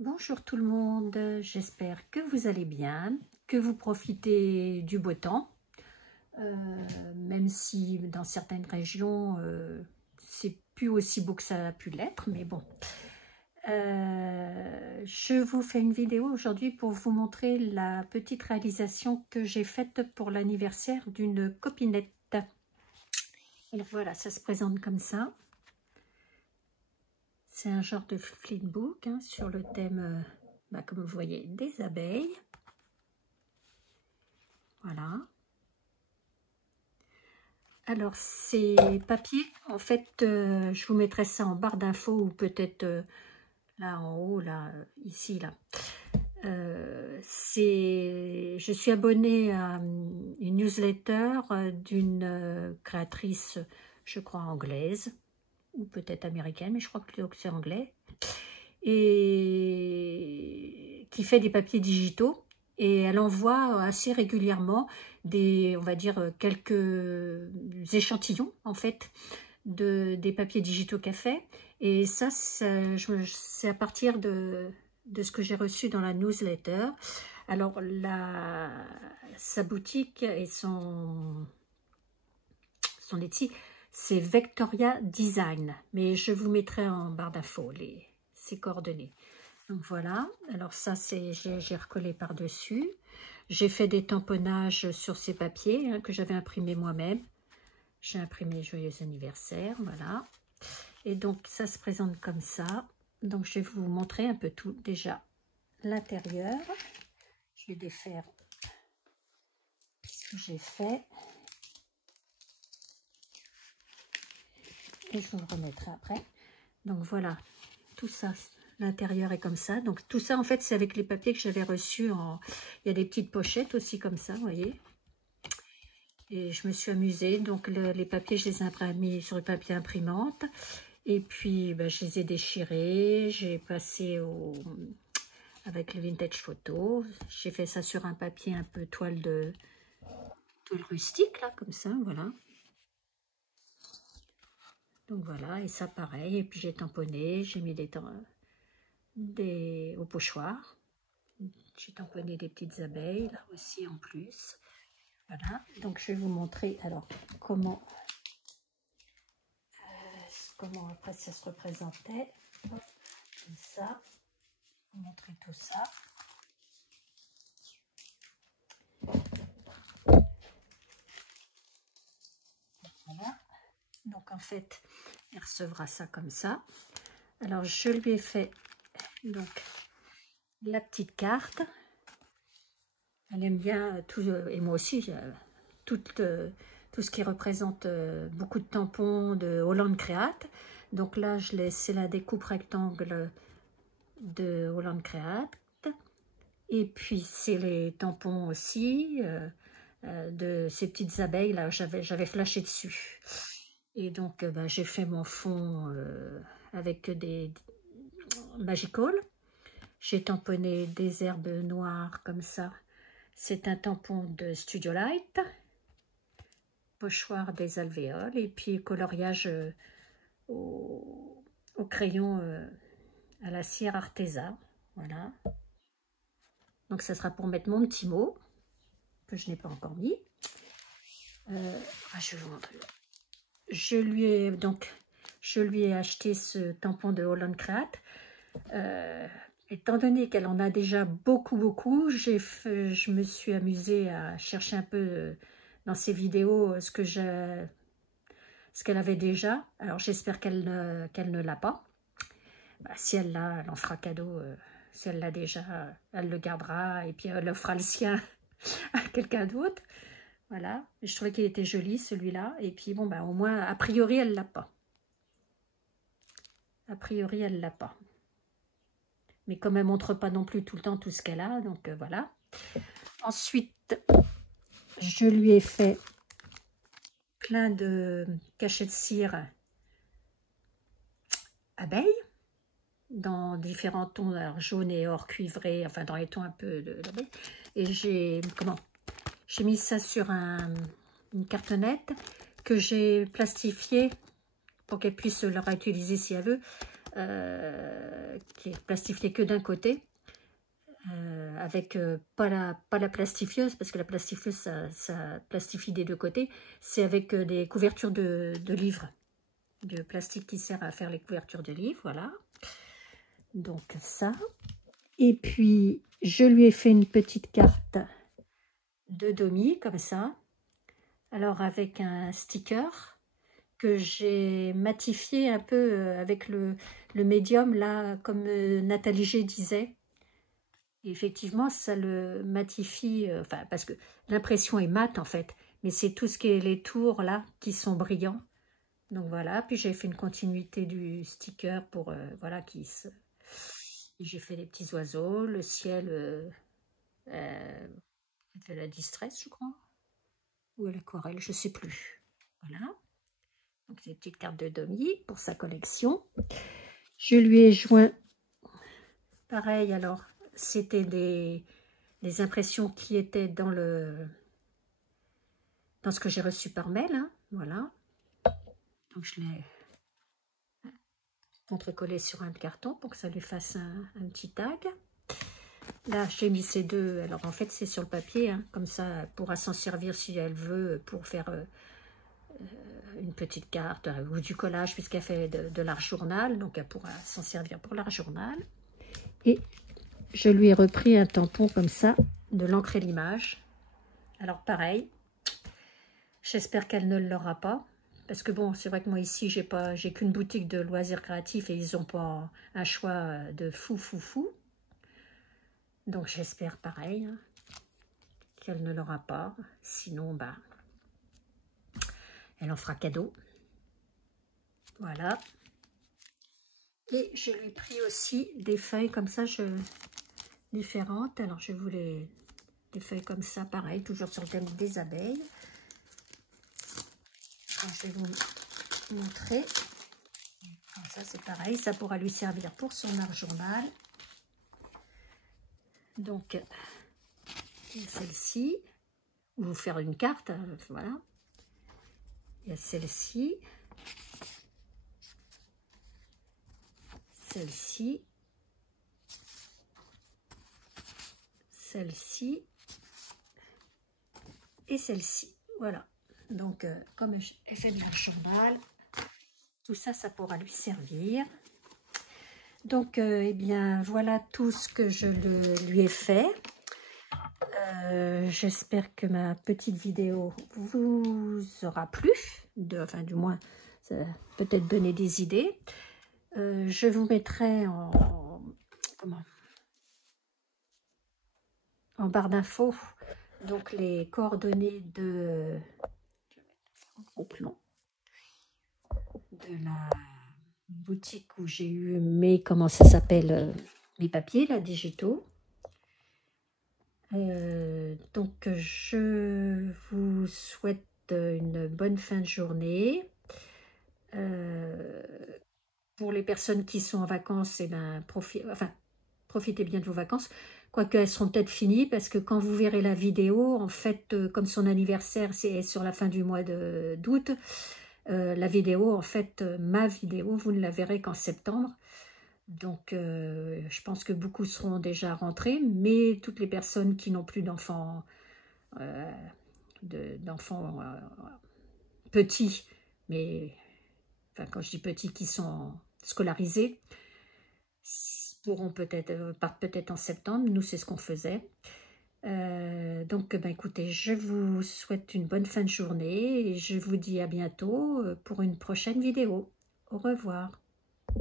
Bonjour tout le monde, j'espère que vous allez bien, que vous profitez du beau temps, même si dans certaines régions c'est plus aussi beau que ça a pu l'être, mais bon. Je vous fais une vidéo aujourd'hui pour vous montrer la petite réalisation que j'ai faite pour l'anniversaire d'une copinette. Alors voilà, ça se présente comme ça. C'est un genre de flipbook hein, sur le thème, comme vous voyez, des abeilles. Voilà. Alors, ces papiers, en fait, je vous mettrai ça en barre d'infos ou peut-être là en haut, là, ici, là. Je suis abonnée à une newsletter d'une créatrice, je crois, anglaise, ou peut-être américaine, mais je crois que c'est anglais, et qui fait des papiers digitaux. Et elle envoie assez régulièrement des, on va dire, quelques échantillons, en fait, des papiers digitaux qu'elle fait. Et ça c'est à partir de ce que j'ai reçu dans la newsletter. Alors, sa boutique et son Etsy, c'est Vectoria Design. Mais je vous mettrai en barre d'infos ses coordonnées. Donc voilà, alors ça j'ai recollé par-dessus. J'ai fait des tamponnages sur ces papiers hein, que j'avais imprimés moi-même. J'ai imprimé Joyeux anniversaire, voilà. Et donc ça se présente comme ça. Donc je vais vous montrer un peu tout. Déjà l'intérieur. Je vais défaire ce que j'ai fait. Et je vous le remettrai après. Donc voilà, tout ça. L'intérieur est comme ça. Donc tout ça, en fait, c'est avec les papiers que j'avais reçus. Il y a des petites pochettes aussi comme ça, vous voyez. Et je me suis amusée. Donc les papiers, je les ai imprimés sur le papier imprimante. Et puis, je les ai déchirés. J'ai passé avec le vintage photo. J'ai fait ça sur un papier un peu toile rustique, là, comme ça, voilà. Donc voilà, et ça pareil. Et puis j'ai tamponné, j'ai mis au pochoir. J'ai tamponné des petites abeilles là aussi en plus. Voilà, donc je vais vous montrer alors comment après ça se représentait. Hop, comme ça, je vais vous montrer tout ça. Voilà, donc en fait, elle recevra ça comme ça. Alors je lui ai fait donc la petite carte. Elle aime bien tout, et moi aussi, tout ce qui représente beaucoup de tampons de Holland Create. Donc là, c'est la découpe rectangle de Holland Create. Et puis, c'est les tampons aussi de ces petites abeilles. Là, j'avais flashé dessus. Et donc, j'ai fait mon fond avec des Magical. J'ai tamponné des herbes noires comme ça. C'est un tampon de Studio Light, pochoir des alvéoles et puis coloriage au crayon à la cire Arteza. Voilà. Donc ça sera pour mettre mon petit mot que je n'ai pas encore mis. Je vais vous montrer. Je lui ai acheté ce tampon de Holland Create. Étant donné qu'elle en a déjà beaucoup, je me suis amusée à chercher un peu dans ses vidéos ce qu'elle avait déjà. Alors j'espère qu'elle ne l'a pas. Si elle l'a, elle en fera cadeau. Si elle l'a déjà, elle le gardera et puis elle offrira le sien à quelqu'un d'autre. Voilà. Je trouvais qu'il était joli celui-là. Et puis bon, au moins, a priori, elle l'a pas. A priori, elle l'a pas. Mais comme elle ne montre pas non plus tout le temps tout ce qu'elle a, donc voilà. Ensuite, je lui ai fait plein de cachets de cire abeilles dans différents tons, alors jaune et or cuivré, enfin dans les tons un peu de l'abeille. Et j'ai mis ça sur une cartonnette que j'ai plastifiée pour qu'elle puisse le réutiliser si elle veut. qui est plastifié que d'un côté, avec pas la plastifieuse, parce que la plastifieuse, ça plastifie des deux côtés. C'est avec des couvertures de livres, de plastique qui sert à faire les couvertures de livres, voilà. Donc ça. Et puis, je lui ai fait une petite carte de Domi, comme ça. Alors, avec un sticker que j'ai matifié un peu avec le médium, là, comme Nathalie G disait. Et effectivement, ça le matifie, enfin, parce que l'impression est mate, en fait. Mais c'est tout ce qui est les tours, là, qui sont brillants. Donc, voilà. Puis, j'ai fait une continuité du sticker pour, voilà, qui se... J'ai fait des petits oiseaux, le ciel de la distress, je crois. Ou à l'aquarelle, je ne sais plus. Voilà. Donc, c'est une petite carte de Domi pour sa collection. Je lui ai joint, pareil, alors, c'était des impressions qui étaient dans ce que j'ai reçu par mail. Hein, voilà. Donc, je l'ai contre-collé sur un carton pour que ça lui fasse un petit tag. Là, j'ai mis ces deux. Alors, en fait, c'est sur le papier. Hein, comme ça, elle pourra s'en servir si elle veut pour faire une petite carte ou du collage, puisqu'elle fait de l'art journal. Donc, elle pourra s'en servir pour l'art journal. Et je lui ai repris un tampon comme ça, de l'encre et l'image. Alors, pareil. J'espère qu'elle ne l'aura pas. Parce que bon, c'est vrai que moi ici, j'ai qu'une boutique de loisirs créatifs et ils n'ont pas un choix de fou. Donc j'espère pareil, hein, qu'elle ne l'aura pas. Sinon, bah, elle en fera cadeau. Voilà. Et je lui ai pris aussi des feuilles comme ça, différentes. Alors je voulais des feuilles comme ça, pareil, toujours sur le thème des abeilles. Alors, je vais vous montrer. Alors, ça c'est pareil, ça pourra lui servir pour son art journal. Donc, celle-ci, ou vous faire une carte, hein, voilà. Il y a celle-ci, celle-ci, celle-ci et celle-ci. Voilà. Donc, comme elle fait de l'art journal, tout ça, ça pourra lui servir. Donc, eh bien, voilà tout ce que je lui ai fait. J'espère que ma petite vidéo vous aura plu. Enfin, du moins, ça va peut-être donner des idées. Je vous mettrai en barre d'infos donc les coordonnées de la boutique où j'ai eu mes, comment ça s'appelle, mes papiers là, digitaux. Donc je vous souhaite une bonne fin de journée. Pour les personnes qui sont en vacances, eh ben, profitez bien de vos vacances. Quoique elles seront peut-être finies, parce que quand vous verrez la vidéo, en fait, comme son anniversaire, c'est sur la fin du mois d'août, la vidéo, en fait, ma vidéo, vous ne la verrez qu'en septembre. Donc, je pense que beaucoup seront déjà rentrés, mais toutes les personnes qui n'ont plus d'enfants, petits, mais enfin, quand je dis petits, qui sont scolarisés, pourront partent peut-être en septembre. Nous, c'est ce qu'on faisait. Donc, ben, écoutez, je vous souhaite une bonne fin de journée et je vous dis à bientôt pour une prochaine vidéo. Au revoir.